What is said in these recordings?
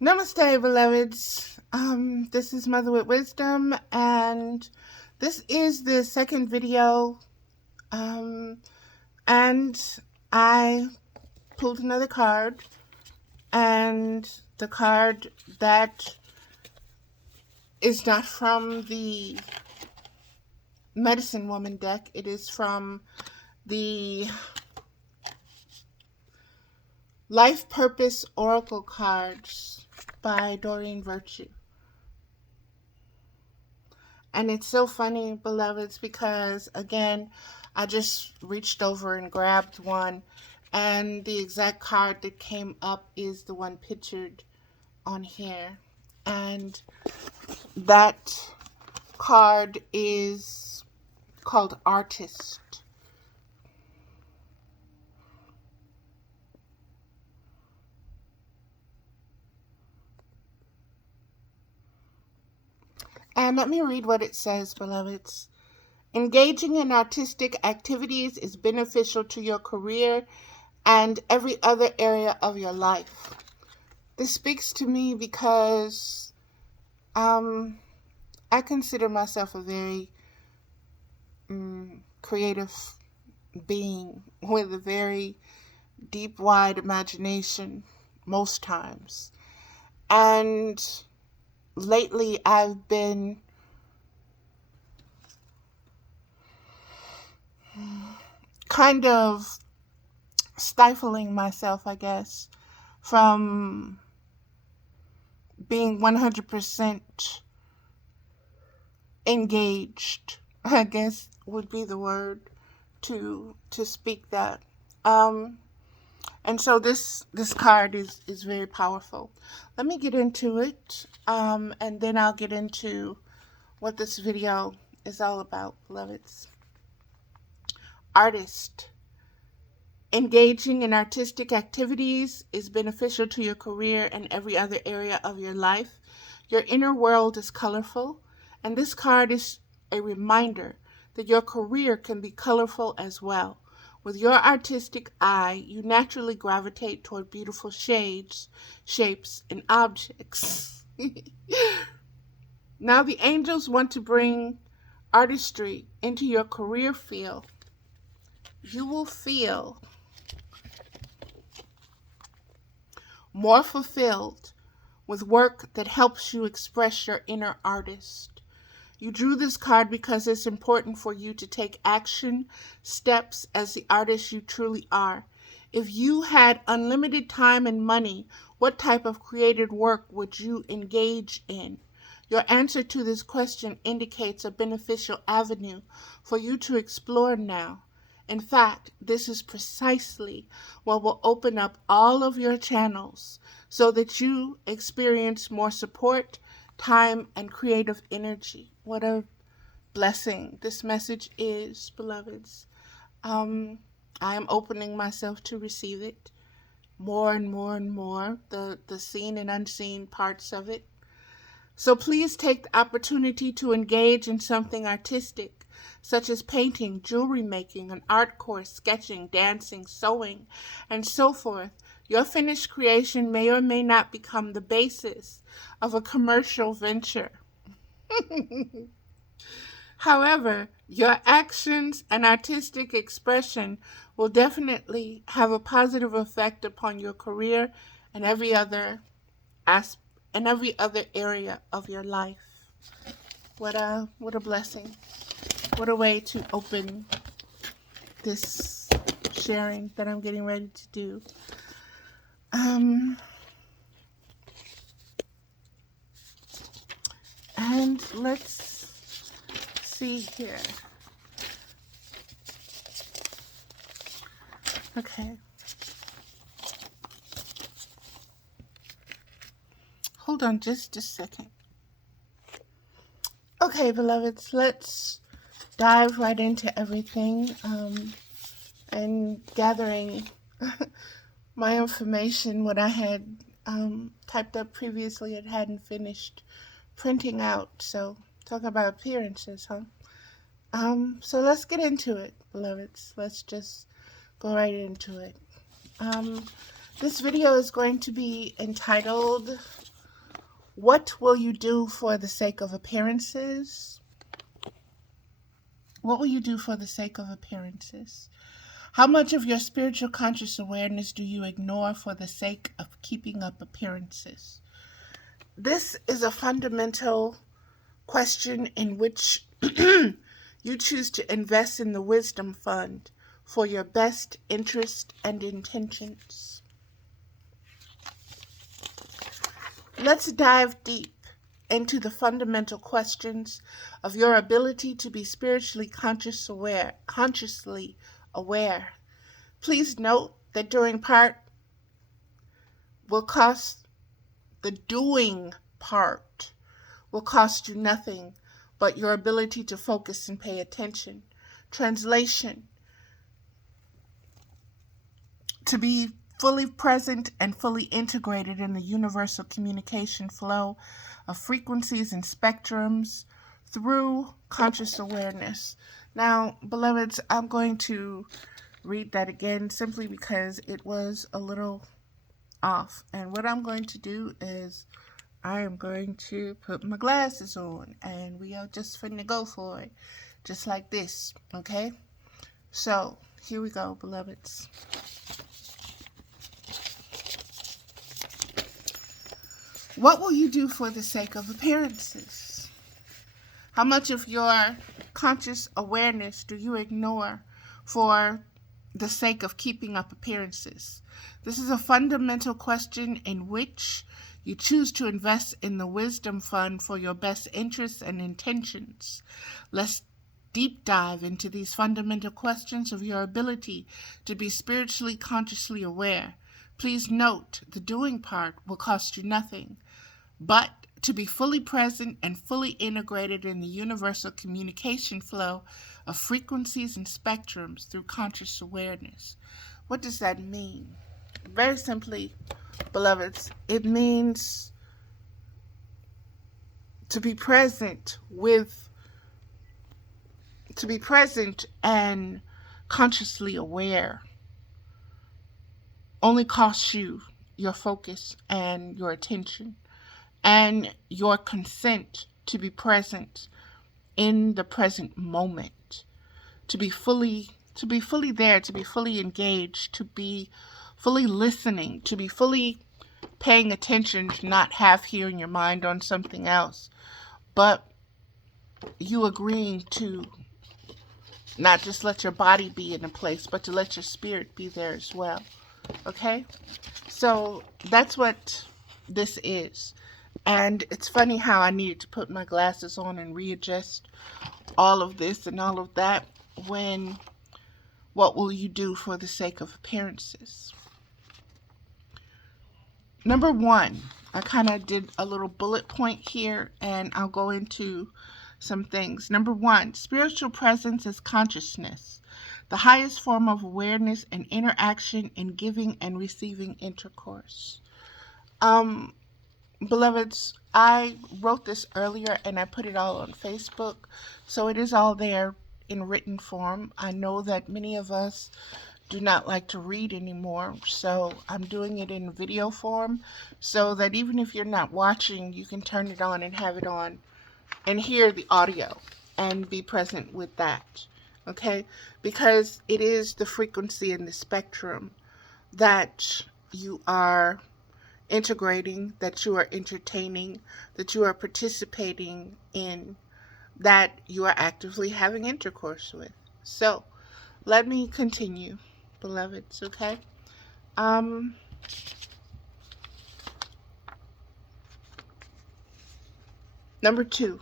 Namaste, beloveds. This is Mother with Wisdom, and this is the second video. Um, and I pulled another card, and the card that is not from the Medicine Woman deck. It is from the Life Purpose Oracle cards by Doreen Virtue. And it's so funny, beloveds, because again, I just reached over and grabbed one, and the exact card that came up is the one pictured on here. And that card is called Artist. And let me read what it says, beloveds. Engaging in artistic activities is beneficial to your career and every other area of your life. This speaks to me because I consider myself a very creative being with a very deep, wide imagination most times. And lately I've been kind of stifling myself, I guess, from being 100% engaged, I guess would be the word to speak that. And so this card is very powerful. Let me get into it, and then I'll get into what this video is all about, beloveds. Artist. Engaging in artistic activities is beneficial to your career and every other area of your life. Your inner world is colorful, and this card is a reminder that your career can be colorful as well. With your artistic eye, you naturally gravitate toward beautiful shades, shapes, and objects. Now the angels want to bring artistry into your career field. You will feel more fulfilled with work that helps you express your inner artist. You drew this card because it's important for you to take action steps as the artist you truly are. If you had unlimited time and money, what type of creative work would you engage in? Your answer to this question indicates a beneficial avenue for you to explore now. In fact, this is precisely what will open up all of your channels so that you experience more support, time, and creative energy. What a blessing this message is, beloveds. I am opening myself to receive it more and more and more, the seen and unseen parts of it. So please take the opportunity to engage in something artistic, such as painting, jewelry making, an art course, sketching, dancing, sewing, and so forth. Your finished creation may or may not become the basis of a commercial venture. However, your actions and artistic expression will definitely have a positive effect upon your career and every other area of your life. What a blessing. What a way to open this sharing that I'm getting ready to do. And let's see here. Okay. Hold on just a second. Okay, beloveds, let's dive right into everything, and gathering my information. What I had typed up previously, it hadn't finished printing out. So talk about appearances, huh? So let's get into it, beloveds. Let's just go right into it. This video is going to be entitled, What Will You Do for the Sake of Appearances? What will you do for the sake of appearances? How much of your spiritual conscious awareness do you ignore for the sake of keeping up appearances? This is a fundamental question in which you choose to invest in the Wisdom Fund for your best interest and intentions. Let's dive deep into the fundamental questions of your ability to be spiritually consciously aware. Please note that the doing part will cost you nothing but your ability to focus and pay attention. Translation: to be fully present and fully integrated in the universal communication flow of frequencies and spectrums through conscious awareness. Now, beloveds, I'm going to read that again simply because it was a little off. And what I'm going to do is I am going to put my glasses on and we are just finna go for it. Just like this, okay? So, here we go, beloveds. What will you do for the sake of appearances? How much of your conscious awareness do you ignore for the sake of keeping up appearances? This is a fundamental question in which you choose to invest in the Wisdom Fund for your best interests and intentions. Let's deep dive into these fundamental questions of your ability to be spiritually consciously aware. Please note, the doing part will cost you nothing but to be fully present and fully integrated in the universal communication flow of frequencies and spectrums through conscious awareness. What does that mean? Very simply, beloveds, it means to be present and consciously aware only costs you your focus and your attention and your consent to be present in the present moment, to be fully there, to be fully engaged, to be fully listening, to be fully paying attention, to not half hearing your mind on something else, but you agreeing to not just let your body be in a place, but to let your spirit be there as well. Okay? So that's what this is. And it's funny how I needed to put my glasses on and readjust all of this and all of that when what will you do for the sake of appearances? Number one, I kind of did a little bullet point here and I'll go into some things. Number one, spiritual presence is consciousness, the highest form of awareness and interaction in giving and receiving intercourse. Beloveds, I wrote this earlier and I put it all on Facebook, so it is all there in written form. I know that many of us do not like to read anymore, so I'm doing it in video form so that even if you're not watching, you can turn it on and have it on and hear the audio and be present with that, okay? Because it is the frequency and the spectrum that you are integrating, that you are entertaining, that you are participating in, that you are actively having intercourse with. So, let me continue, beloveds, okay? Number two,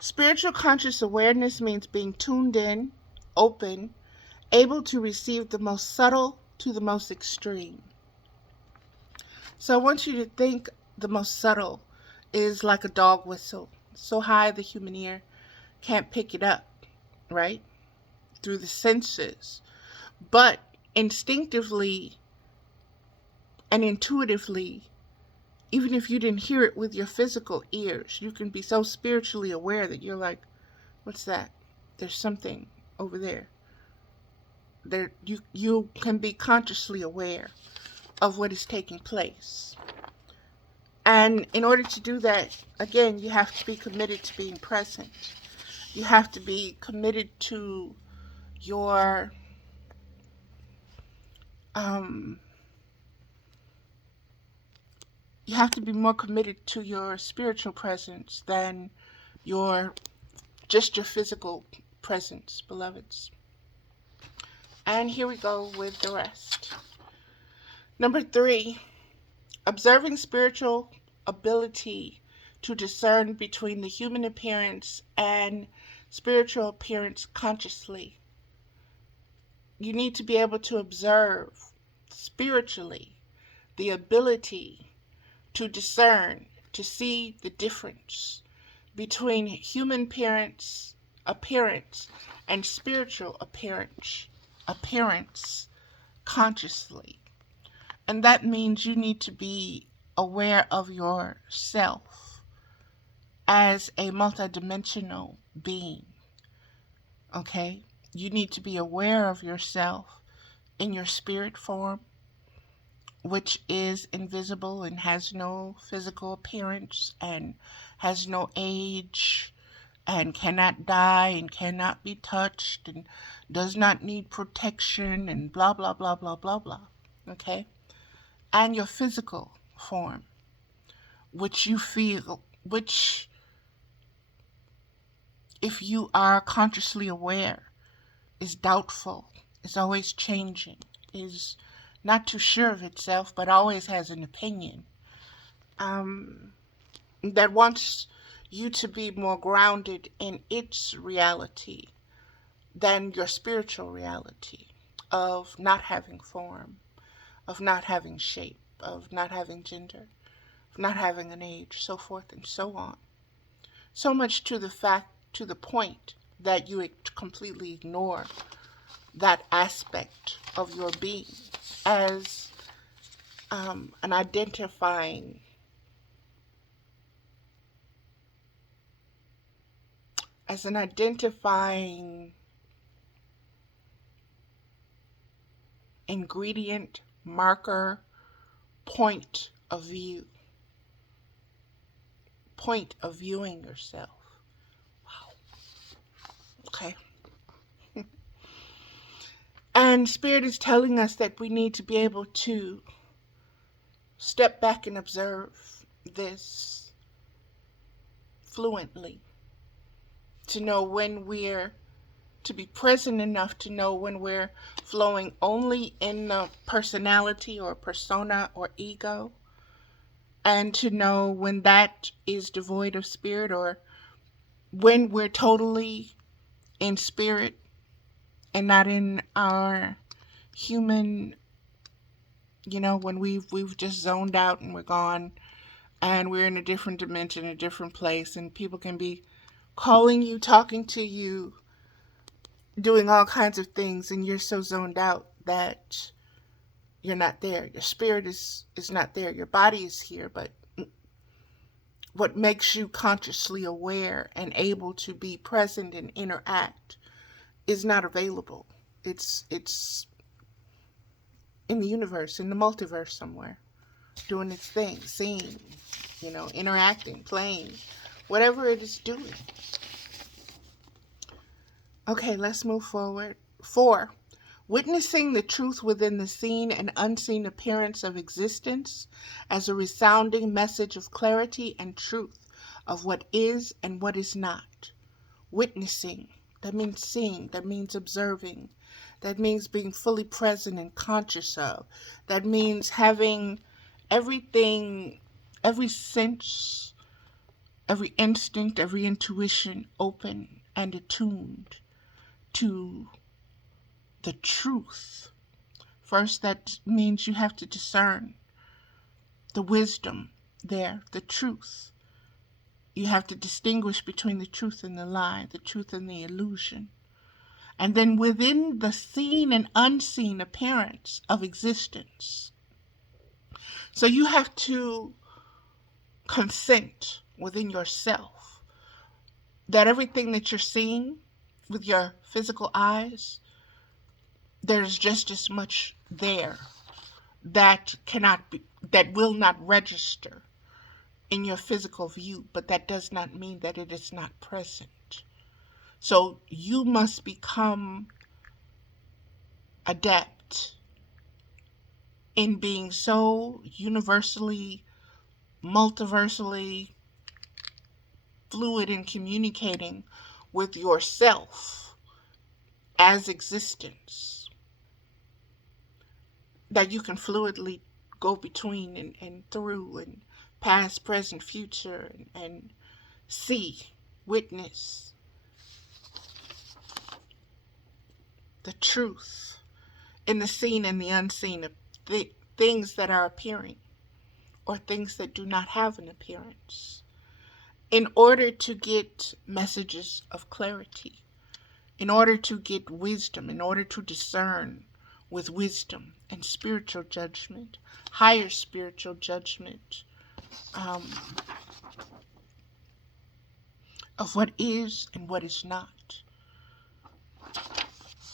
spiritual conscious awareness means being tuned in, open, able to receive the most subtle to the most extreme. So I want you to think the most subtle is like a dog whistle, so high the human ear can't pick it up, right? Through the senses. But instinctively and intuitively, even if you didn't hear it with your physical ears, you can be so spiritually aware that you're like, what's that? There's something over there. You can be consciously aware. of what is taking place. And in order to do that, again, you have to be committed to being present. You have to be committed to your you have to be more committed to your spiritual presence than your just your physical presence, beloveds. And here we go with the rest. Number 3, observing spiritual ability to discern between the human appearance and spiritual appearance consciously. You need to be able to observe spiritually the ability to discern, to see the difference between human appearance and spiritual appearance consciously. And that means you need to be aware of yourself as a multidimensional being. Okay? You need to be aware of yourself in your spirit form, which is invisible and has no physical appearance and has no age and cannot die and cannot be touched and does not need protection and blah, blah, blah, blah, blah, blah. Okay? And your physical form, which you feel, which, if you are consciously aware, is doubtful, is always changing, is not too sure of itself, but always has an opinion, that wants you to be more grounded in its reality than your spiritual reality of not having form, of not having shape, of not having gender, of not having an age, so forth and so on. So much to the point that you completely ignore that aspect of your being as an identifying ingredient, marker, point of view, point of viewing yourself. Wow. Okay. And Spirit is telling us that we need to be able to step back and observe this fluently, to know when to be present enough to know when we're flowing only in the personality or persona or ego, and to know when that is devoid of spirit, or when we're totally in spirit and not in our human, when we've just zoned out and we're gone and we're in a different dimension, a different place, and people can be calling you, talking to you, doing all kinds of things, and you're so zoned out that you're not there. Your spirit is not there. Your body is here, but what makes you consciously aware and able to be present and interact is not available. It's in the universe, in the multiverse somewhere, doing its thing, seeing, interacting, playing, whatever it is doing. Okay, let's move forward. 4, witnessing the truth within the seen and unseen appearance of existence as a resounding message of clarity and truth of what is and what is not. Witnessing, that means seeing, that means observing, that means being fully present and conscious of, that means having everything, every sense, every instinct, every intuition open and attuned to the truth. First, that means you have to discern the wisdom there, the truth. You have to distinguish between the truth and the lie, the truth and the illusion. And then within the seen and unseen appearance of existence. So you have to consent within yourself that everything that you're seeing with your physical eyes, there's just as much there that will not register in your physical view, but that does not mean that it is not present. So you must become adept in being so universally, multiversally fluid in communicating with yourself as existence that you can fluidly go between and through and past, present, future, and see, witness the truth in the seen and the unseen of things that are appearing or things that do not have an appearance, in order to get messages of clarity, in order to get wisdom, in order to discern with wisdom and spiritual judgment, higher spiritual judgment, of what is and what is not.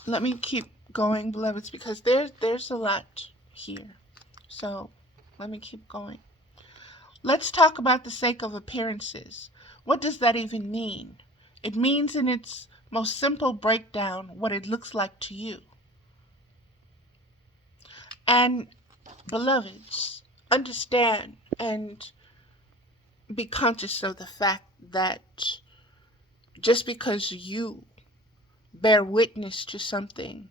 Let me keep going, beloveds, because there's a lot here. So let me keep going. Let's talk about the sake of appearances. What does that even mean? It means in its most simple breakdown what it looks like to you. And beloveds, understand and be conscious of the fact that just because you bear witness to something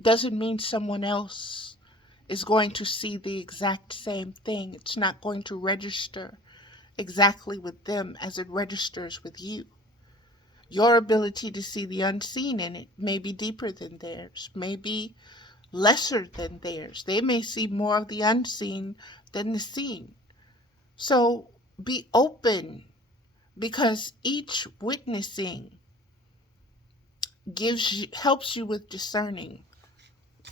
doesn't mean someone else is going to see the exact same thing. It's not going to register exactly with them as it registers with you. Your ability to see the unseen in it may be deeper than theirs, may be lesser than theirs. They may see more of the unseen than the seen. So be open, because each witnessing helps you with discerning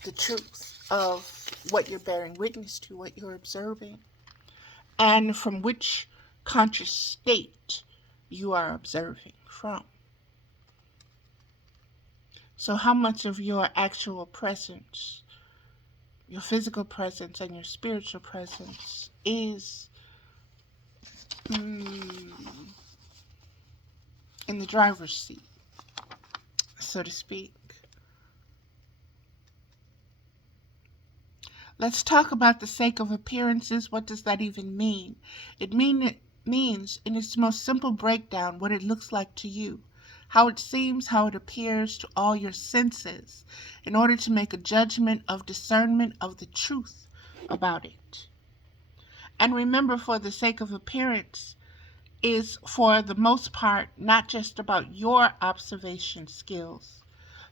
the truth of what you're bearing witness to, what you're observing, and from which conscious state you are observing from. So how much of your actual presence, your physical presence and your spiritual presence is in the driver's seat, so to speak? Let's talk about the sake of appearances. What does that even mean? It means, in its most simple breakdown, what it looks like to you, how it seems, how it appears to all your senses, in order to make a judgment of discernment of the truth about it. And remember, for the sake of appearance is, for the most part, not just about your observation skills,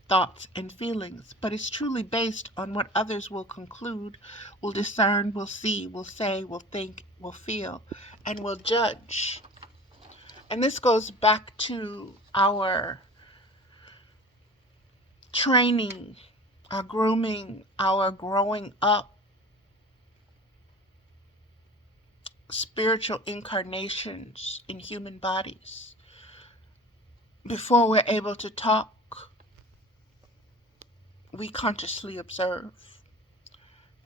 thoughts, and feelings, but it's truly based on what others will conclude, will discern, will see, will say, will think, will feel, and will judge. And this goes back to our training, our grooming, our growing up, spiritual incarnations in human bodies. Before we're able to talk, we consciously observe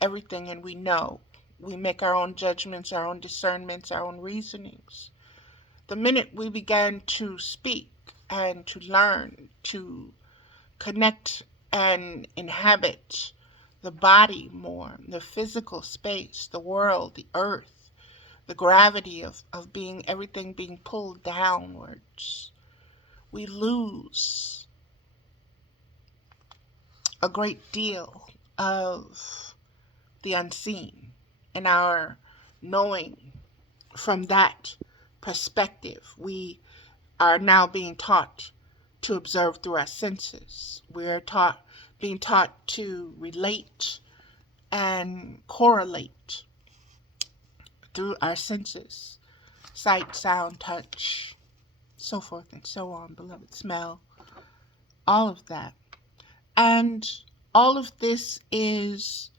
everything, and we know. We make our own judgments, our own discernments, our own reasonings. The minute we began to speak and to learn, to connect and inhabit the body more, the physical space, the world, the earth, the gravity of everything being pulled downwards, we lose a great deal of the unseen and our knowing from that perspective. We are now being taught to observe through our senses. We're being taught to relate and correlate through our senses: sight, sound, touch, so forth and so on, beloved, smell, all of that. And all of this is,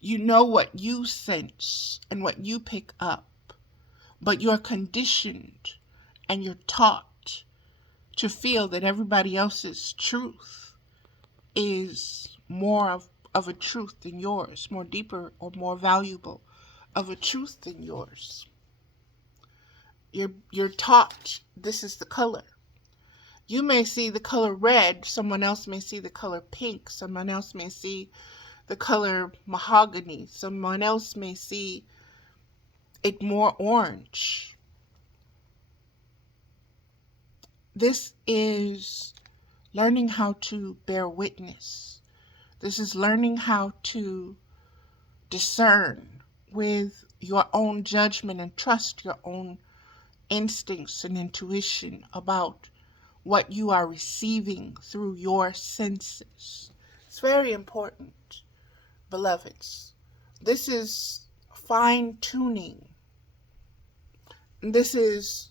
you know, what you sense and what you pick up, but you're conditioned and you're taught to feel that everybody else's truth is more of a truth than yours, more deeper or more valuable of a truth than yours. You're taught this is the color. You may see the color red, someone else may see the color pink, someone else may see the color mahogany, someone else may see it more orange. This is learning how to bear witness. This is learning how to discern with your own judgment and trust your own instincts and intuition about what you are receiving through your senses. It's very important, beloveds. This is fine-tuning. This is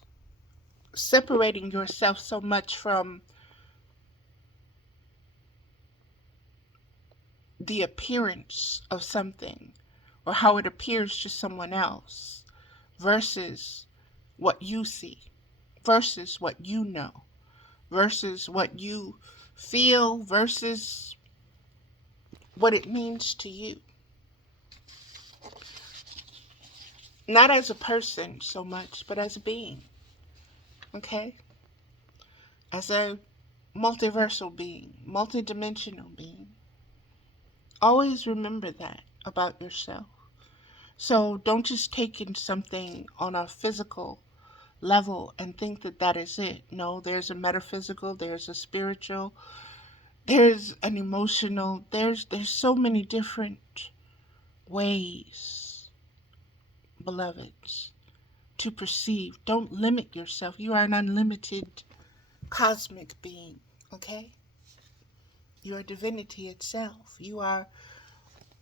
separating yourself so much from the appearance of something or how it appears to someone else versus what you see, versus what you know, versus what you feel, versus what it means to you. Not as a person so much, but as a being. Okay? As a multiversal being, multidimensional being. Always remember that about yourself. So don't just take in something on a physical level and think that that is it. No, there's a metaphysical, there's a spiritual, there's an emotional, there's so many different ways, beloveds, to perceive. Don't limit yourself. You are an unlimited cosmic being, okay? You are divinity itself. You are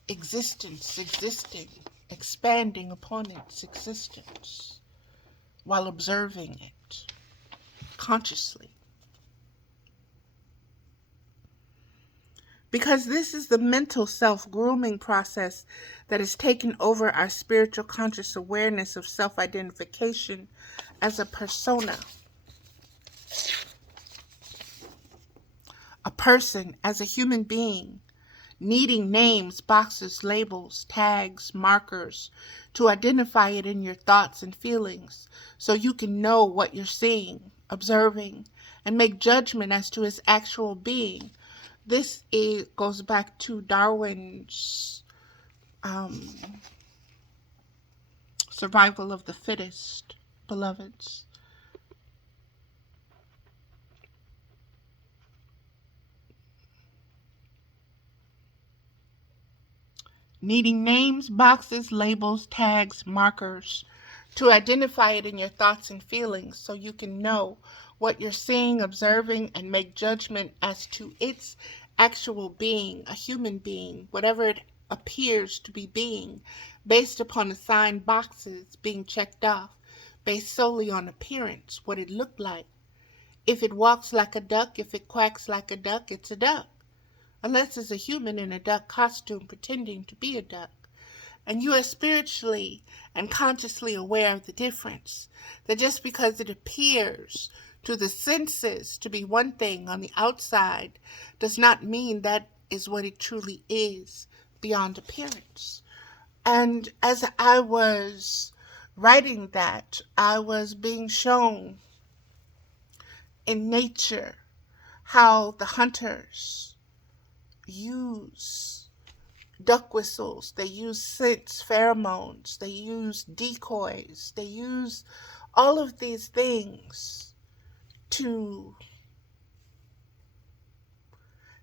existence existing, expanding upon its existence while observing it consciously. Because this is the mental self-grooming process that has taken over our spiritual conscious awareness of self-identification as a persona. A person as a human being, needing names, boxes, labels, tags, markers to identify it in your thoughts and feelings so you can know what you're seeing, observing, and make judgment as to its actual being. This goes back to Darwin's survival of the fittest, beloveds. Needing names, boxes, labels, tags, markers to identify it in your thoughts and feelings so you can know what you're seeing, observing, and make judgment as to its actual being, a human being, whatever it appears to be being, based upon assigned boxes being checked off, based solely on appearance, what it looked like. If it walks like a duck, if it quacks like a duck, it's a duck. Unless it's a human in a duck costume pretending to be a duck. And you are spiritually and consciously aware of the difference. That just because it appears to the senses to be one thing on the outside does not mean that is what it truly is beyond appearance. And as I was writing that, I was being shown in nature how the hunters use duck whistles, they use scents, pheromones, they use decoys, they use all of these things to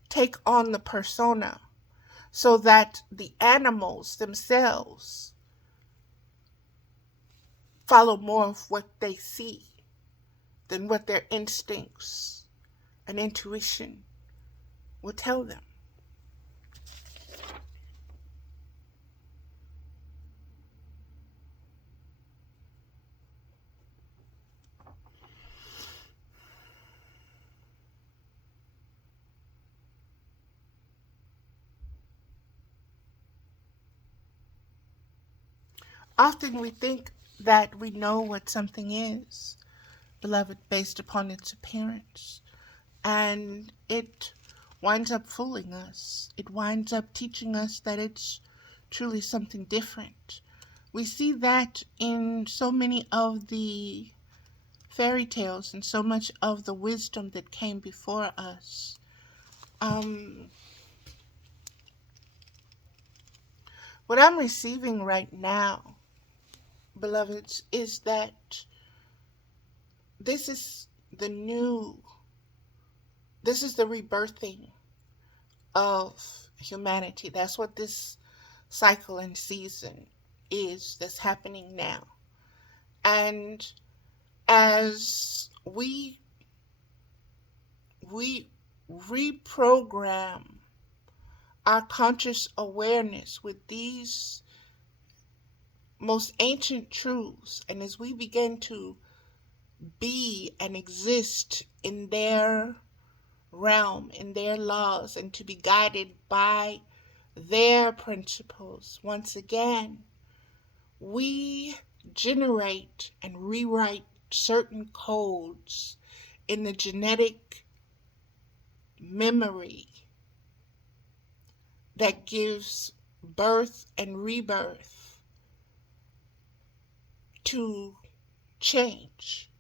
take on the persona so that the animals themselves follow more of what they see than what their instincts and intuition will tell them. Often we think that we know what something is, beloved, based upon its appearance. And it winds up fooling us. It winds up teaching us that it's truly something different. We see that in so many of the fairy tales and so much of the wisdom that came before us. What I'm receiving right now, beloveds, is that this is the rebirthing of humanity. That's what this cycle and season is that's happening now. And as we reprogram our conscious awareness with these most ancient truths, and as we begin to be and exist in their realm, in their laws, and to be guided by their principles, once again, we generate and rewrite certain codes in the genetic memory that gives birth and rebirth to change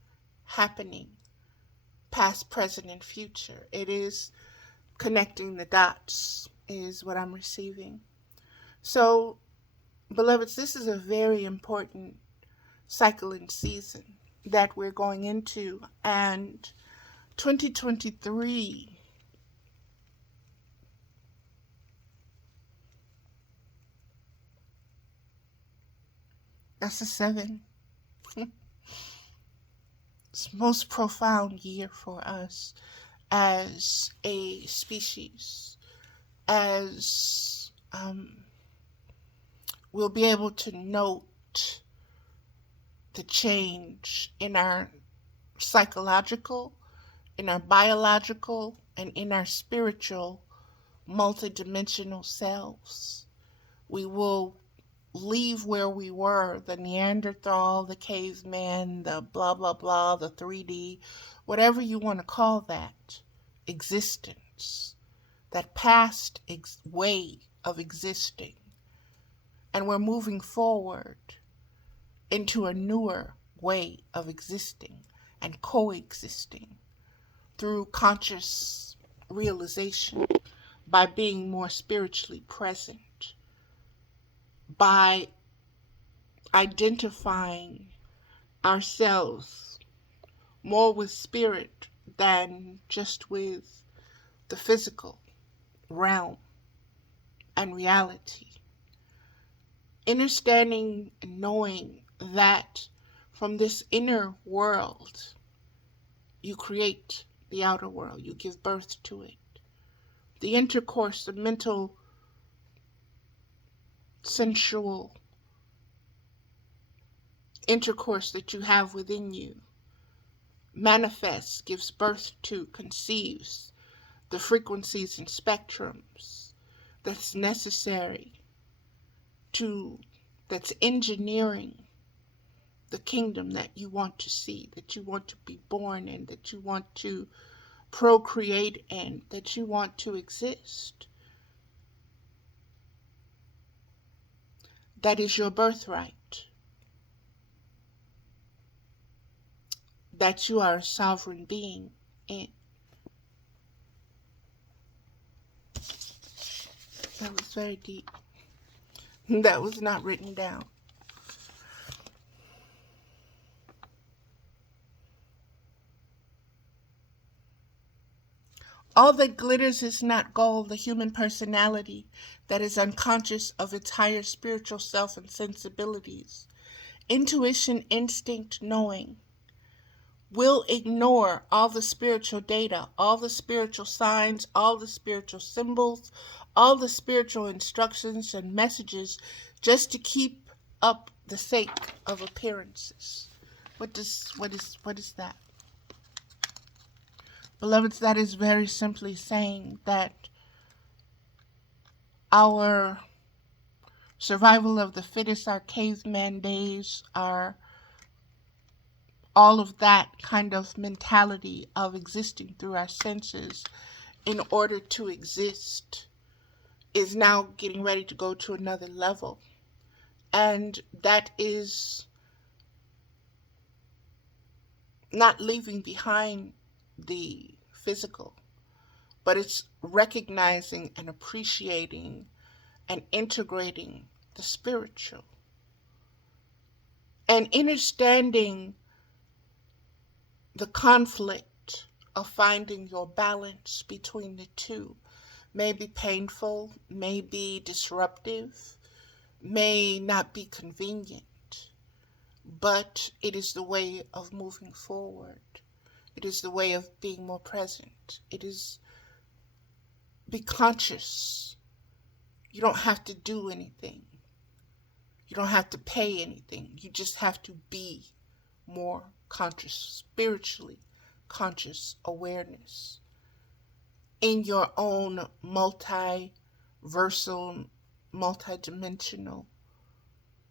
happening past, present, and future. It is connecting the dots is what I'm receiving. So, beloveds, this is a very important cycle and season that we're going into, and 2023 that's a 7. It's the most profound year for us as a species, as we'll be able to note the change in our psychological, in our biological, and in our spiritual multidimensional selves. We will leave where we were, the Neanderthal, the caveman, the blah, blah, blah, the 3D, whatever you want to call that, existence, that past way of existing. And we're moving forward into a newer way of existing and coexisting through conscious realization, by being more spiritually present, by identifying ourselves more with spirit than just with the physical realm and reality. Understanding and knowing that from this inner world, you create the outer world, you give birth to it. The intercourse, the mental, sensual intercourse that you have within you manifests, gives birth to, conceives the frequencies and spectrums that's necessary that's engineering the kingdom that you want to see, that you want to be born in, that you want to procreate in, that you want to exist. That is your birthright. That you are a sovereign being in. That was very deep. That was not written down. All that glitters is not gold, the human personality that is unconscious of its higher spiritual self and sensibilities. Intuition, instinct, knowing will ignore all the spiritual data, all the spiritual signs, all the spiritual symbols, all the spiritual instructions and messages just to keep up the sake of appearances. What is that? Beloveds, that is very simply saying that our survival of the fittest, our caveman days, our all of that kind of mentality of existing through our senses in order to exist is now getting ready to go to another level. And that is not leaving behind the physical, but it's recognizing and appreciating and integrating the spiritual and understanding the conflict of finding your balance between the two. May be painful, may be disruptive, may not be convenient, but it is the way of moving forward. It is the way of being more present. It is be conscious. You don't have to do anything. You don't have to pay anything. You just have to be more conscious, spiritually conscious awareness in your own multiversal, multidimensional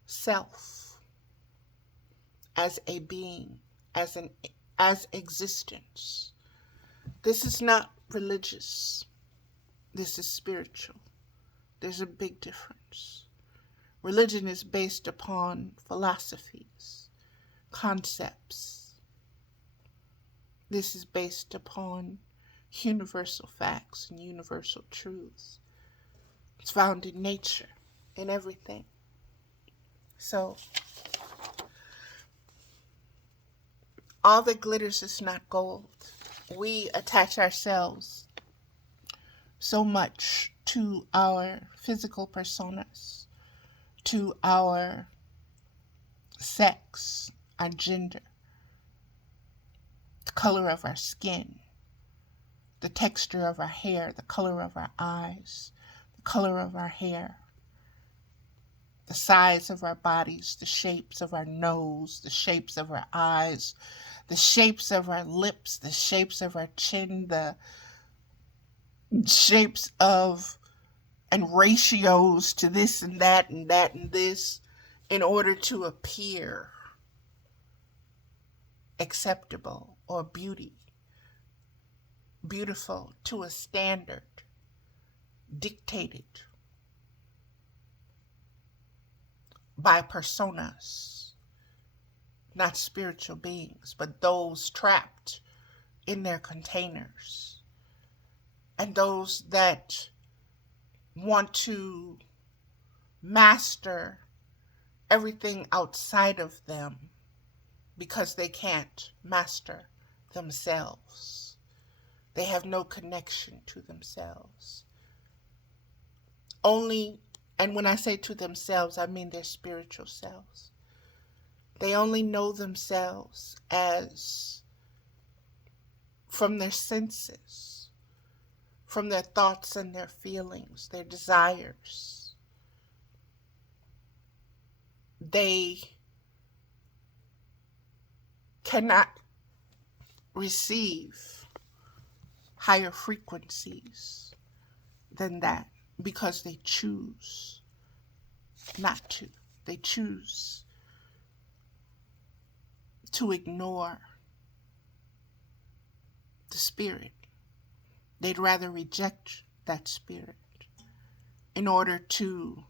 self as a being, as existence. This is not religious. This is spiritual. There's a big difference. Religion is based upon philosophies, concepts. This is based upon universal facts and universal truths. It's found in nature, in everything. So, all that glitters is not gold. We attach ourselves so much to our physical personas, to our sex, our gender, the color of our skin, the texture of our hair, the color of our eyes, the color of our hair, the size of our bodies, the shapes of our nose, the shapes of our eyes, the shapes of our lips, the shapes of our chin, the shapes of and ratios to this and that and that and this in order to appear acceptable or beautiful to a standard dictated by personas, not spiritual beings, but those trapped in their containers, and those that want to master everything outside of them because they can't master themselves. They have no connection to themselves. Only, and when I say to themselves, I mean their spiritual selves. They only know themselves as from their senses, from their thoughts and their feelings, their desires. They cannot receive higher frequencies than that because they choose not to. They choose to ignore the spirit. They'd rather reject that spirit in order to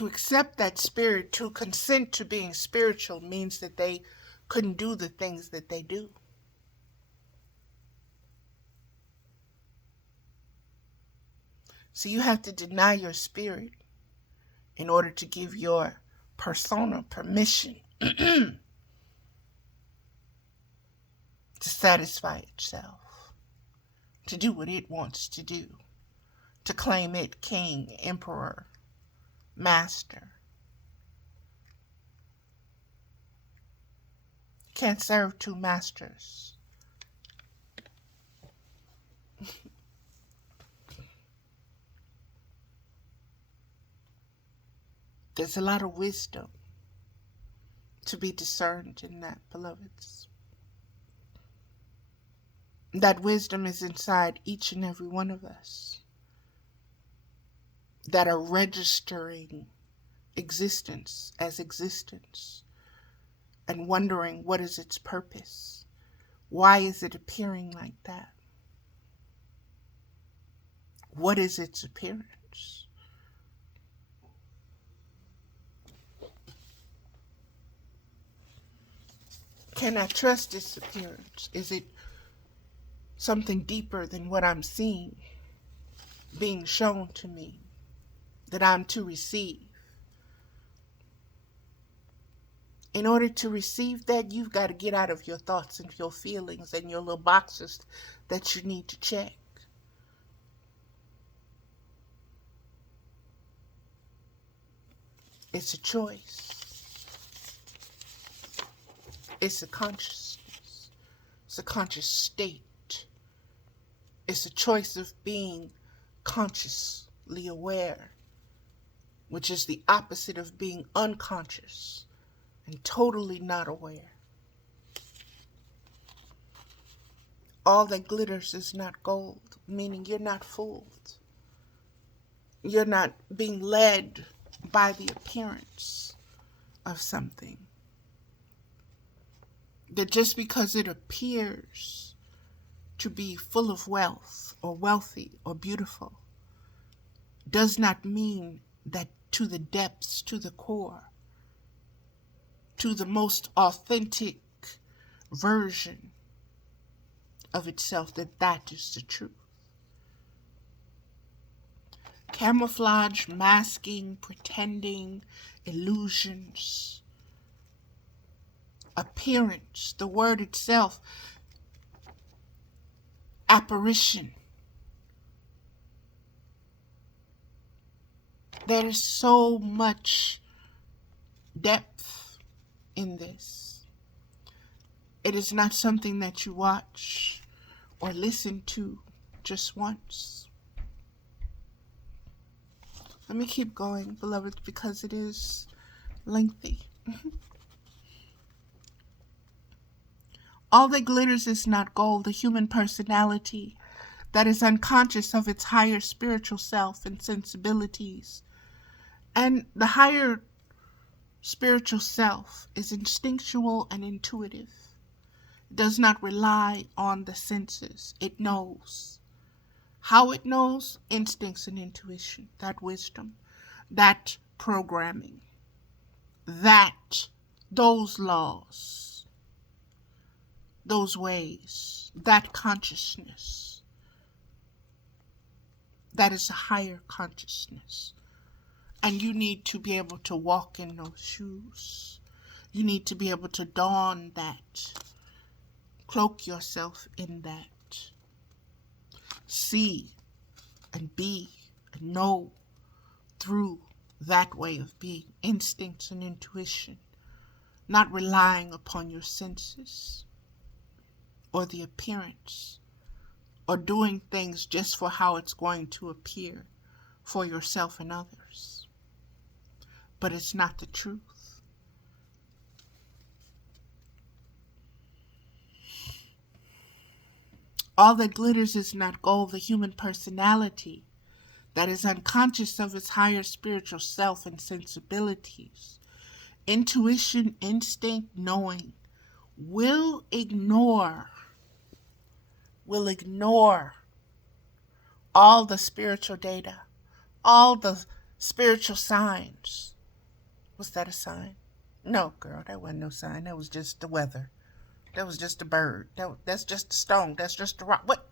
accept that spirit, to consent to being spiritual means that they couldn't do the things that they do. So you have to deny your spirit in order to give your persona permission to satisfy itself, to do what it wants to do, to claim it king, emperor, master. You can't serve two masters. There's a lot of wisdom to be discerned in that, beloveds. That wisdom is inside each and every one of us that are registering existence as existence and wondering what is its purpose. Why is it appearing like that? What is its appearance? Can I trust its appearance? Is it something deeper than what I'm seeing, being shown to me, that I'm to receive? In order to receive that, you've got to get out of your thoughts and your feelings and your little boxes that you need to check. It's a choice. It's a consciousness. It's a conscious state. It's a choice of being consciously aware, which is the opposite of being unconscious and totally not aware. All that glitters is not gold, meaning you're not fooled. You're not being led by the appearance of something. That just because it appears to be full of wealth or wealthy or beautiful does not mean that to the depths, to the core, to the most authentic version of itself, that is the truth. Camouflage, masking, pretending, illusions, appearance, the word itself, apparition. There is so much depth in this. It is not something that you watch or listen to just once. Let me keep going, beloved, because it is lengthy. All that glitters is not gold. The human personality that is unconscious of its higher spiritual self and sensibilities. And the higher spiritual self is instinctual and intuitive. It does not rely on the senses. It knows. How it knows? Instincts and intuition, that wisdom, that programming, those laws, those ways, that consciousness. That is a higher consciousness. And you need to be able to walk in those shoes. You need to be able to don that, cloak yourself in that. See and be and know through that way of being, instincts and intuition, not relying upon your senses or the appearance or doing things just for how it's going to appear for yourself and others. But it's not the truth. All that glitters is not gold. The human personality that is unconscious of its higher spiritual self and sensibilities, intuition, instinct, knowing, will ignore all the spiritual data, all the spiritual signs. Was that a sign? No, girl, that wasn't no sign. That was just the weather. That was just a bird. That's just a stone. That's just a rock. What?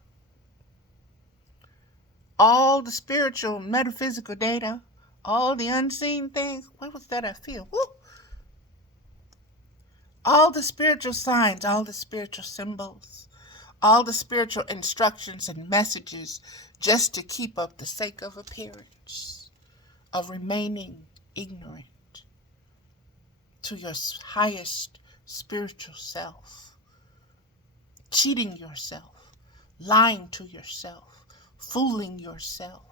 All the spiritual, metaphysical data, all the unseen things. What was that I feel? Woo! All the spiritual signs, all the spiritual symbols, all the spiritual instructions and messages just to keep up the sake of appearance, of remaining ignorant to your highest spiritual self. Cheating yourself, lying to yourself, fooling yourself.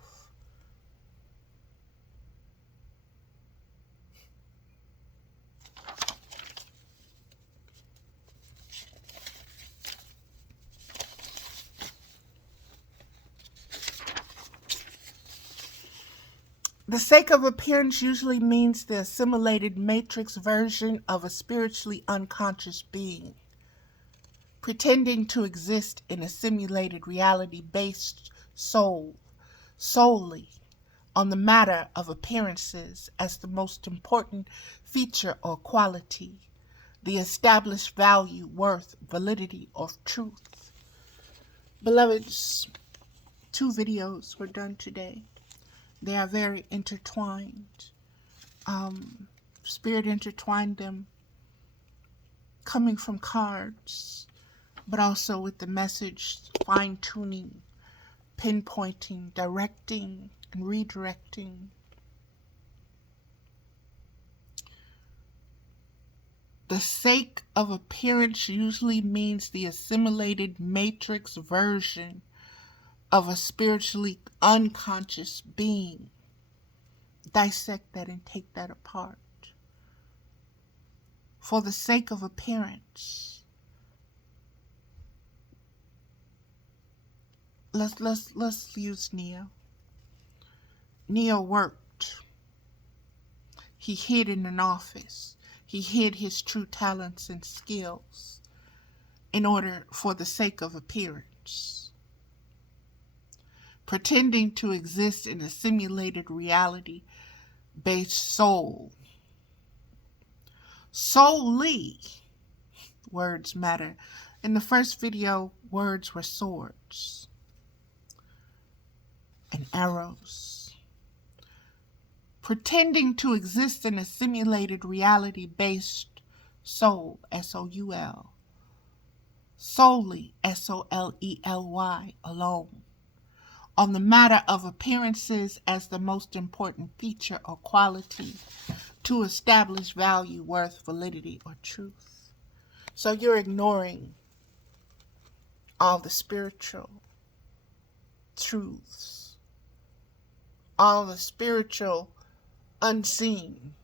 The sake of appearance usually means the assimilated matrix version of a spiritually unconscious being. pretending to exist in a simulated reality based solely on the matter of appearances as the most important feature or quality, the established value, worth, validity, or truth. Beloveds, 2 videos were done today. They are very intertwined. Spirit intertwined them coming from cards, but also with the message, fine-tuning, pinpointing, directing, and redirecting. The sake of appearance usually means the assimilated matrix version of a spiritually unconscious being. Dissect that and take that apart. For the sake of appearance. Let's use Neo. Neo worked. He hid in an office. He hid his true talents and skills in order for the sake of appearance. Pretending to exist in a simulated reality-based solely, words matter. In the first video, words were swords and arrows. Pretending to exist in a simulated reality-based soul, S-O-U-L, solely, S-O-L-E-L-Y, alone, on the matter of appearances as the most important feature or quality to establish value, worth, validity, or truth. So you're ignoring all the spiritual truths, all the spiritual unseen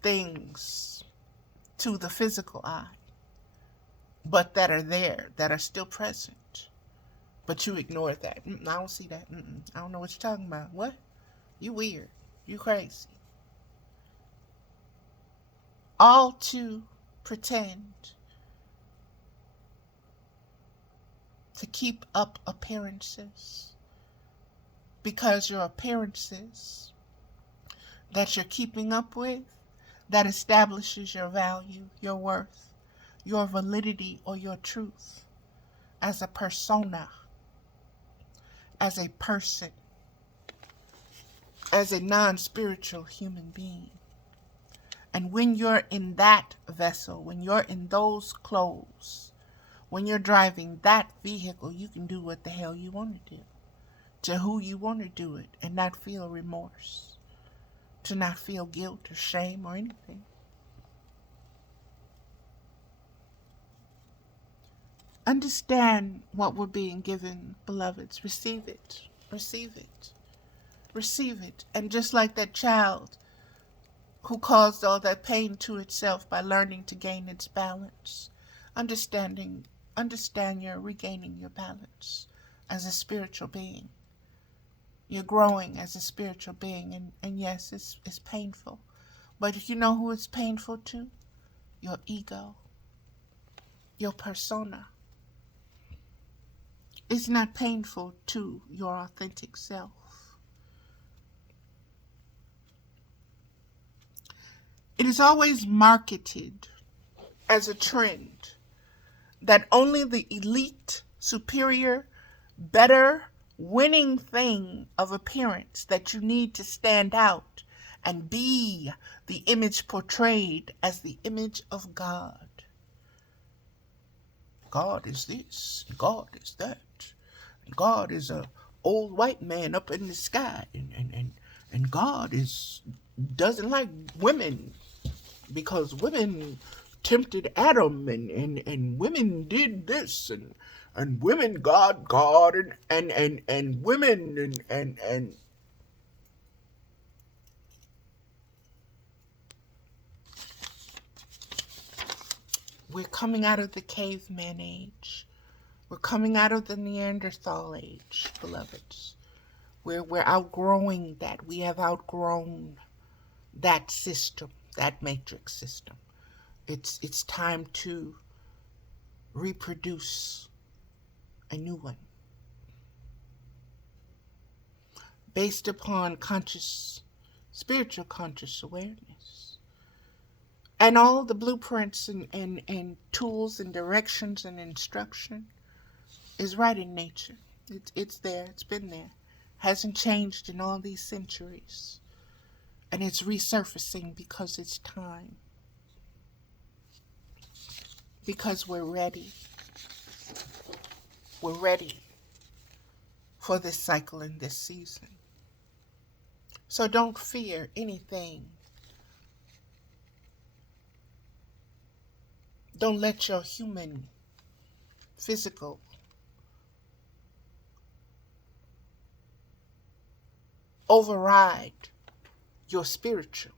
things to the physical eye, but that are there, that are still present. But you ignore that. I don't see that. I don't know what you're talking about. What? You weird. You crazy. All to pretend to keep up appearances, because your appearances that you're keeping up with, that establishes your value, your worth, your validity, or your truth as a persona, as a person, as a non-spiritual human being. And when you're in that vessel, when you're in those clothes, when you're driving that vehicle, you can do what the hell you want to do, to who you want to do it, and not feel remorse, to not feel guilt or shame or anything. Understand what we're being given, beloveds. Receive it. Receive it. Receive it. And just like that child who caused all that pain to itself by learning to gain its balance, understand you're regaining your balance as a spiritual being. You're growing as a spiritual being, and yes, it's painful. But you know who it's painful to? Your ego, your persona. It's not painful to your authentic self. It is always marketed as a trend that only the elite, superior, better, winning thing of appearance that you need to stand out and be the image portrayed as the image of God. God is this, God is that. God is a old white man up in the sky, and God doesn't like women because women tempted Adam, and women did this, and women God and women and we're coming out of the caveman age. We're coming out of the Neanderthal age, beloveds. We're outgrowing that. We have outgrown that system, that matrix system. It's time to reproduce a new one based upon spiritual conscious awareness. And all the blueprints and tools and directions and instruction is right in nature. It's there. It's been there. Hasn't changed in all these centuries. And it's resurfacing because it's time. Because we're ready. We're ready for this cycle and this season. So don't fear anything. Don't let your human, physical, override your spiritual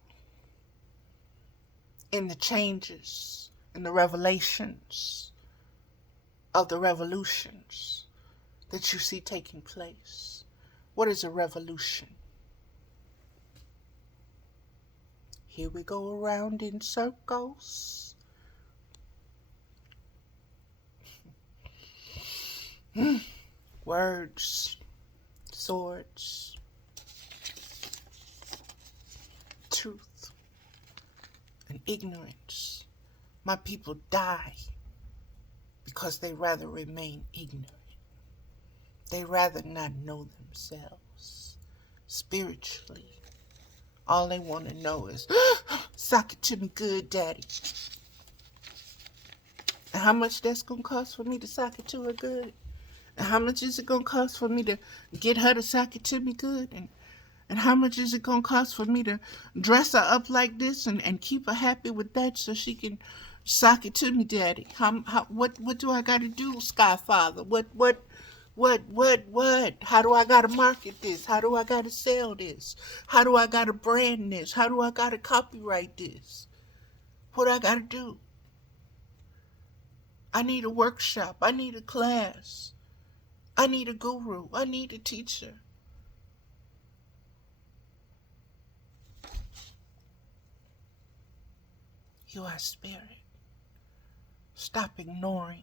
in the changes, in the revelations of the revolutions that you see taking place. What is a revolution? Here we go around in circles. Words, swords, truth, and ignorance. My people die because they rather remain ignorant. They rather not know themselves spiritually. All they want to know is, sock it to me good, daddy. And how much that's going to cost for me to sock it to her good? And how much is it going to cost for me to get her to sock it to me good? And how much is it going to cost for me to dress her up like this and keep her happy with that so she can sock it to me, daddy? What do I got to do, Sky Father? What? How do I got to market this? How do I got to sell this? How do I got to brand this? How do I got to copyright this? What I got to do? I need a workshop. I need a class. I need a guru. I need a teacher. You are spirit. Stop ignoring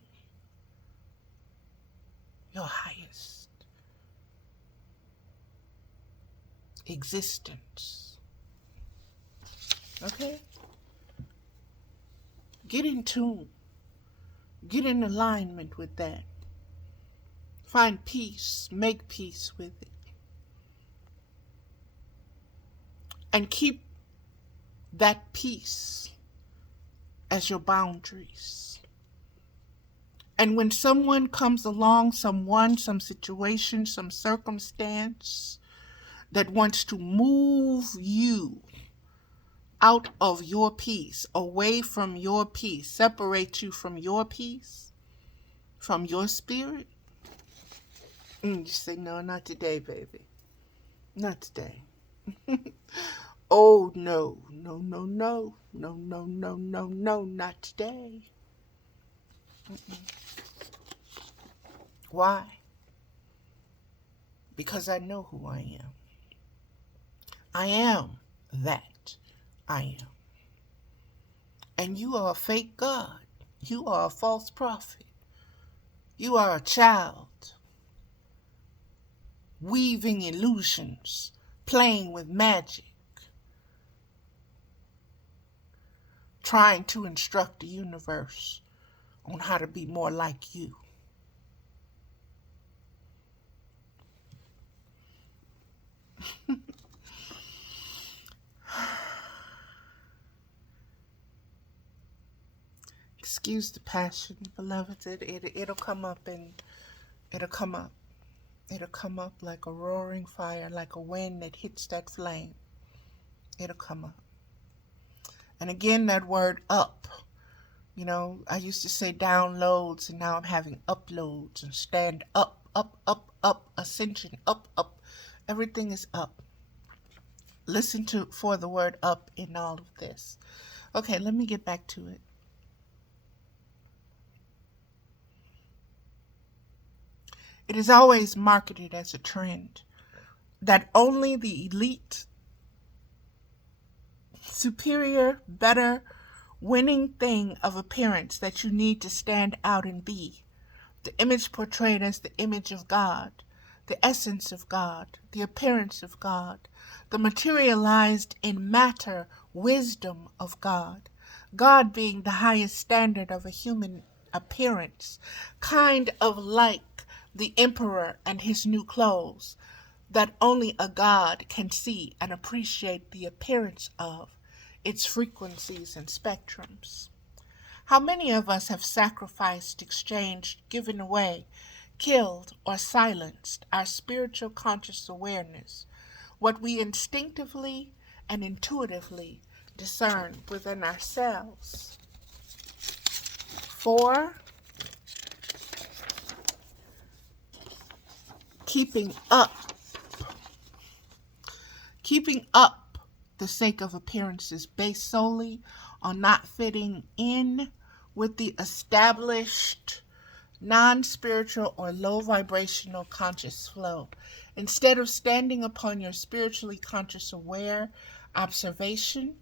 your highest existence. Okay? Get in tune. Get in alignment with that. Find peace. Make peace with it. And keep that peace as your boundaries. And when someone comes along, some situation, some circumstance that wants to move you out of your peace, away from your peace, separate you from your peace, from your spirit, you say, no, not today, baby. Not today. Oh, no, not today. Why? Because I know who I am. I am that I am. And you are a fake God. You are a false prophet. You are a child weaving illusions, playing with magic, trying to instruct the universe on how to be more like you. Excuse the passion, beloveds. It'll come up and it'll come up. It'll come up like a roaring fire, like a wind that hits that flame. It'll come up. And again, that word up. You know, I used to say downloads, and now I'm having uploads, and stand up, ascension, up. Everything is up. Listen for the word up in all of this. Okay, let me get back to it. It is always marketed as a trend that only the elite, superior, better, winning thing of appearance that you need to stand out and be. The image portrayed as the image of God, the essence of God, the appearance of God, the materialized in matter wisdom of God, God being the highest standard of a human appearance, kind of like the emperor and his new clothes, that only a God can see and appreciate the appearance of, its frequencies and spectrums. How many of us have sacrificed, exchanged, given away, killed, or silenced our spiritual conscious awareness, what we instinctively and intuitively discern within ourselves? 4, keeping up the sake of appearances based solely on not fitting in with the established non-spiritual or low vibrational conscious flow. Instead of standing upon your spiritually conscious aware observation,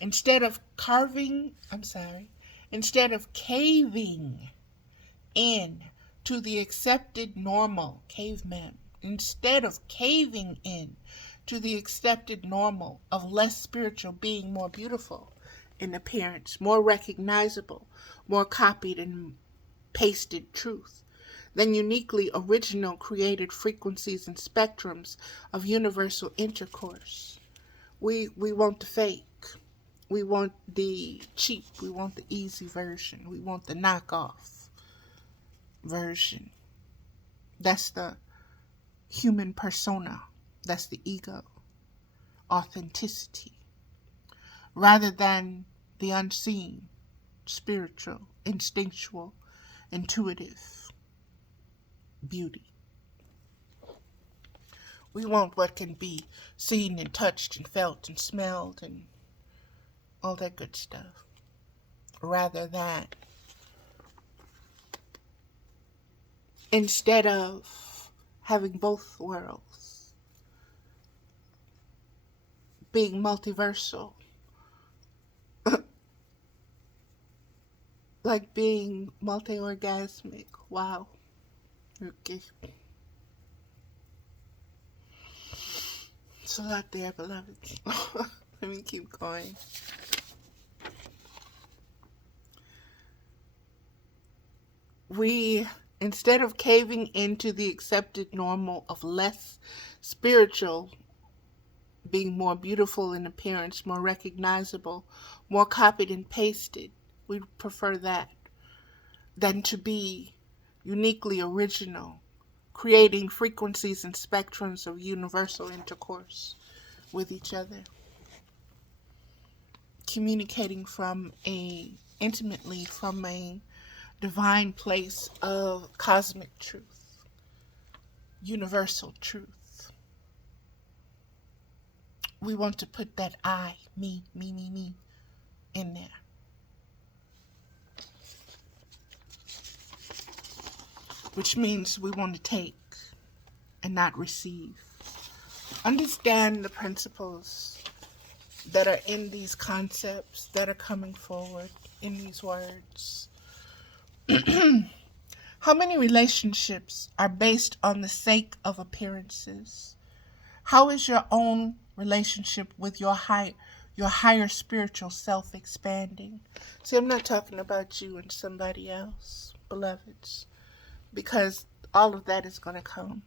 instead of caving in to the accepted normal, instead of caving in to the accepted normal of less spiritual being more beautiful in appearance, more recognizable, more copied and pasted truth than uniquely original created frequencies and spectrums of universal intercourse. We want the fake. We want the cheap. We want the easy version. We want the knockoff version. That's the human persona. That's the ego. Authenticity. Rather than the unseen, spiritual, instinctual, intuitive beauty. We want what can be seen and touched and felt and smelled and all that good stuff. Rather than, instead of having both worlds, being multiversal, like being multi-orgasmic. Wow. Okay. It's a lot there, beloved. Let me keep going. We, instead of caving into the accepted normal of less spiritual, being more beautiful in appearance, more recognizable, more copied and pasted, we prefer that than to be uniquely original, creating frequencies and spectrums of universal intercourse with each other, communicating intimately from a divine place of cosmic truth, universal truth. We want to put that I, me in there. Which means we want to take and not receive. Understand the principles that are in these concepts that are coming forward in these words. How many relationships are based on the sake of appearances? How is your own relationship with your higher spiritual self expanding? See, I'm not talking about you and somebody else, beloveds, because all of that is going to come.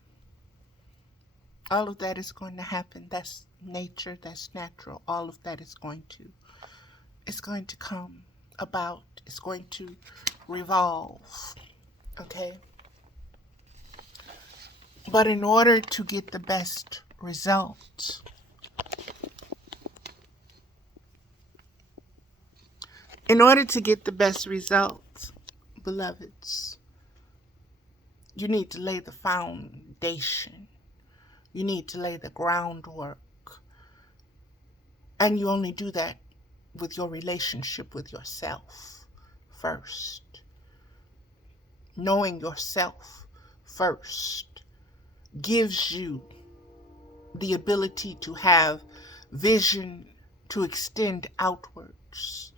All of that is going to happen. That's nature, that's natural. All of that is going to come about. It's going to revolve. Okay? But in order to get the best results, beloveds, you need to lay the foundation. You need to lay the groundwork. And you only do that with your relationship with yourself first. Knowing yourself first gives you the ability to have vision to extend outwards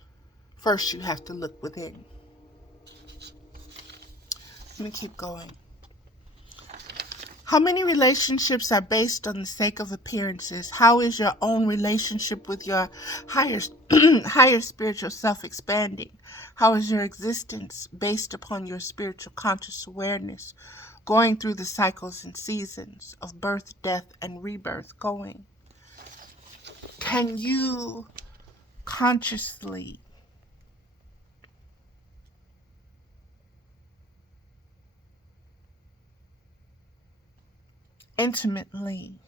First, you have to look within. Let me keep going. How many relationships are based on the sake of appearances? How is your own relationship with your higher, higher spiritual self expanding? How is your existence based upon your spiritual conscious awareness, going through the cycles and seasons of birth, death, and rebirth going? Can you consciously, intimately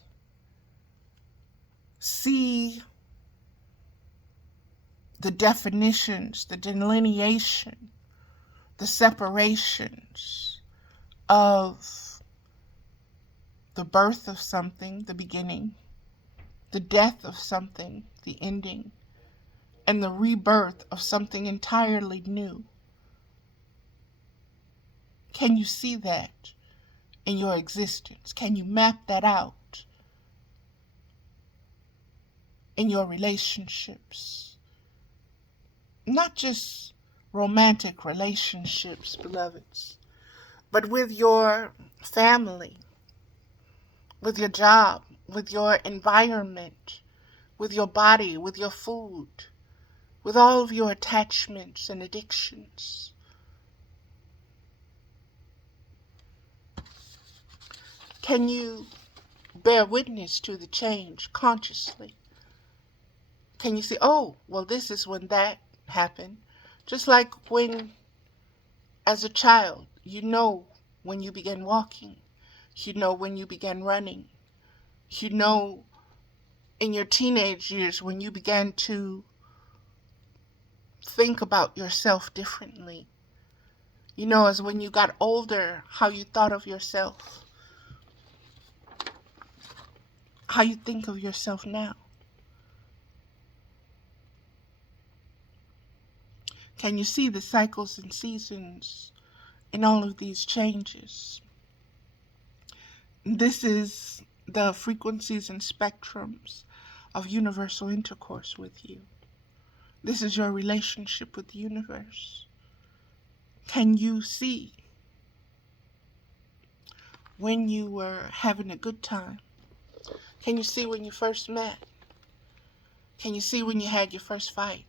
see the definitions, the delineation, the separations of the birth of something, the beginning, the death of something, the ending, and the rebirth of something entirely new? Can you see that in your existence? Can you map that out in your relationships? Not just romantic relationships, beloveds, but with your family, with your job, with your environment, with your body, with your food, with all of your attachments and addictions. Can you bear witness to the change consciously? Can you see, oh, well, this is when that happened? Just like when, as a child, you know when you began walking, you know when you began running, you know in your teenage years when you began to think about yourself differently. You know, as when you got older, how you thought of yourself, how you think of yourself now. Can you see the cycles and seasons in all of these changes? This is the frequencies and spectrums of universal intercourse with you. This is your relationship with the universe. Can you see when you were having a good time? Can you see when you first met? Can you see when you had your first fight?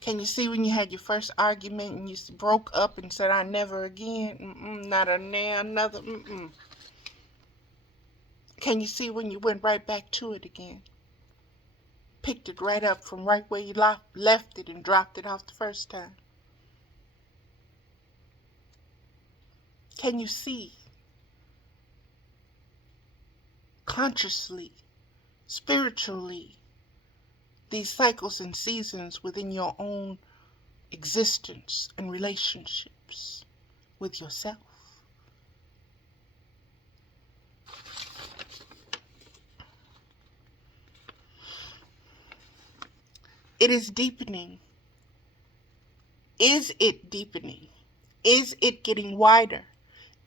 Can you see when you had your first argument and you broke up and said, I never again, not a nail, another, Can you see when you went right back to it again? Picked it right up from right where you left it and dropped it off the first time? Can you see consciously, spiritually, these cycles and seasons within your own existence and relationships with yourself? It is deepening. Is it deepening? Is it getting wider?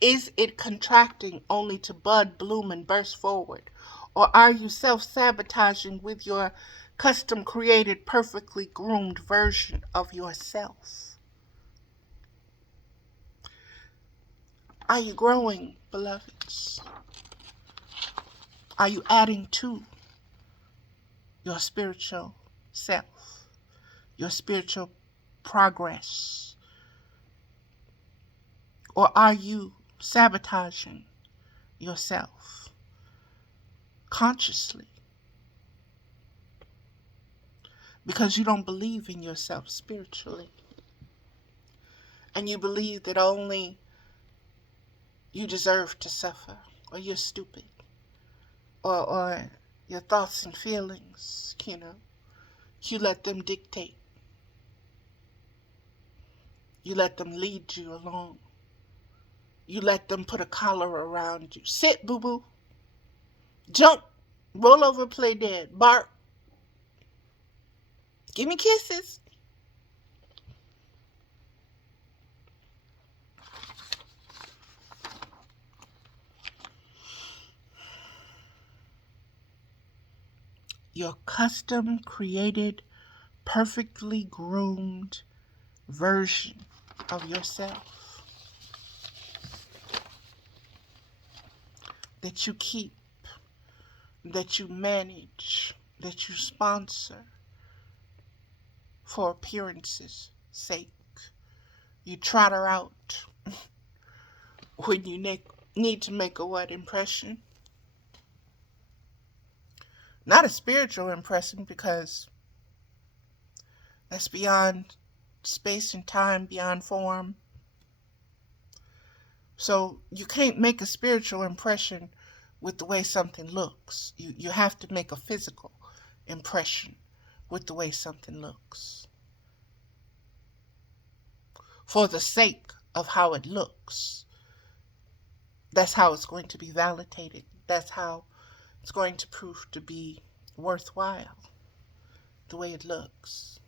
Is it contracting only to bud, bloom, and burst forward? Or are you self-sabotaging with your custom-created, perfectly groomed version of yourself? Are you growing, beloveds? Are you adding to your spiritual self, your spiritual progress? Or are you sabotaging yourself consciously because you don't believe in yourself spiritually, and you believe that only you deserve to suffer, or you're stupid, or your thoughts and feelings, you let them dictate. You let them lead you along. You let them put a collar around you. Sit, boo-boo. Jump. Roll over, play dead. Bark. Give me kisses. Your custom created, perfectly groomed version of yourself that you keep, that you manage, that you sponsor for appearances' sake. You trot her out when you need to make a what impression? Not a spiritual impression, because that's beyond space and time, beyond form. So you can't make a spiritual impression with the way something looks. You have to make a physical impression with the way something looks. For the sake of how it looks. That's how it's going to be validated. That's how it's going to prove to be worthwhile, the way it looks.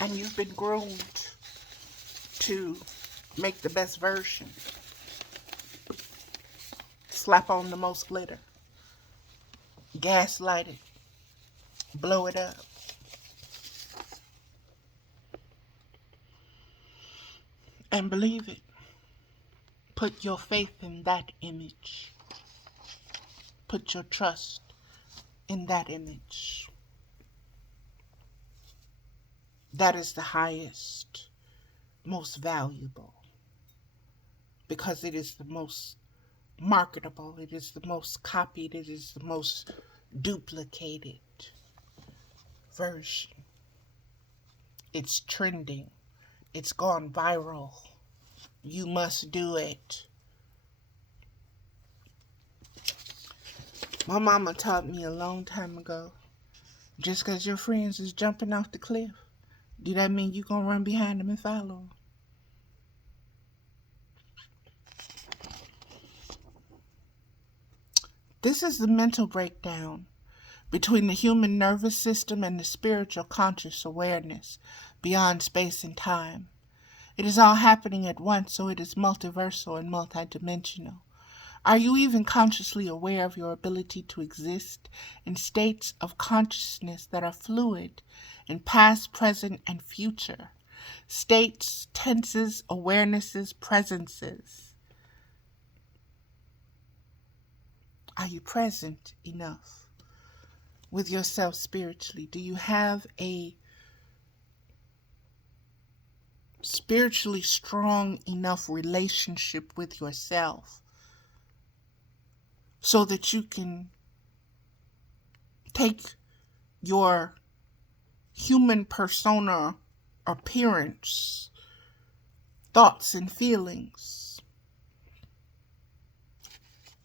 And you've been groomed to make the best version. Slap on the most glitter. Gaslight it. Blow it up. And believe it. Put your faith in that image. Put your trust in that image. That is the highest, most valuable, because it is the most marketable, it is the most copied, it is the most duplicated version. It's trending. It's gone viral. You must do it. My mama taught me a long time ago, just because your friends is jumping off the cliff, do that mean you gonna run behind them and follow them? This is the mental breakdown between the human nervous system and the spiritual conscious awareness beyond space and time. It is all happening at once, so it is multiversal and multidimensional. Are you even consciously aware of your ability to exist in states of consciousness that are fluid in past, present, and future? States, tenses, awarenesses, presences. Are you present enough with yourself spiritually? Do you have a spiritually strong enough relationship with yourself so that you can take your human persona, appearance, thoughts and feelings,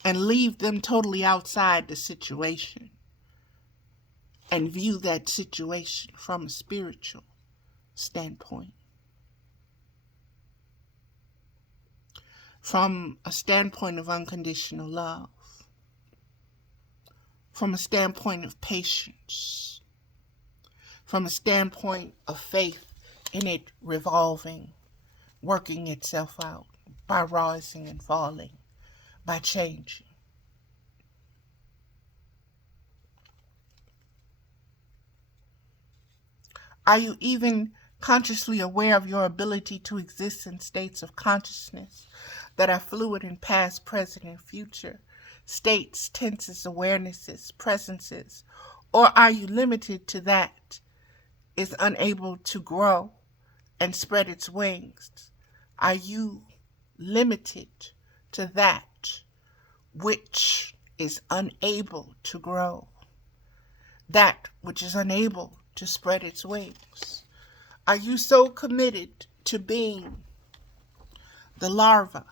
and leave them totally outside the situation and view that situation from a spiritual standpoint? From a standpoint of unconditional love. From a standpoint of patience. From a standpoint of faith in it revolving, working itself out by rising and falling, by changing. Are you even consciously aware of your ability to exist in states of consciousness that are fluid in past, present, and future? States, tenses, awarenesses, presences? Or are you limited to that is unable to grow and spread its wings? Are you limited to that which is unable to grow? That which is unable to spread its wings? Are you so committed to being the larva